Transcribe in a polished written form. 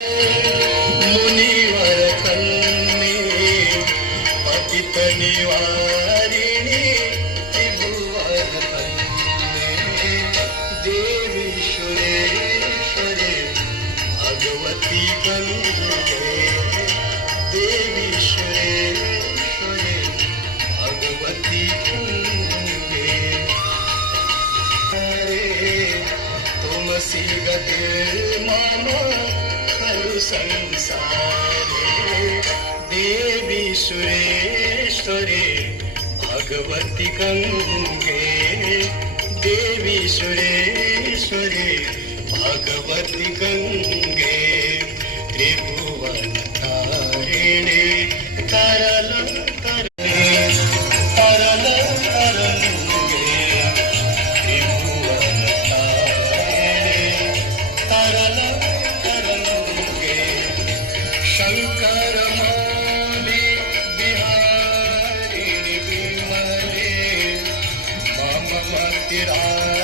मुनिवर कन्ने पतित निवारिणी त्रिभुवन कन्ने देवी सुरेश्वरे भगवती गंगे देवी सुरेश्वरे भगवती गंगे तुमसी गते मामा संसारे देवी सुरेश्वरे भगवती गंगे देवी सुरेश्वरे भगवती गंगे त्रिभुवन तारिणे तरल तरणे तरल तरंगे त्रिभुवन तारिणे तरल शंकर मौली बिहारी विमले मम मतिरा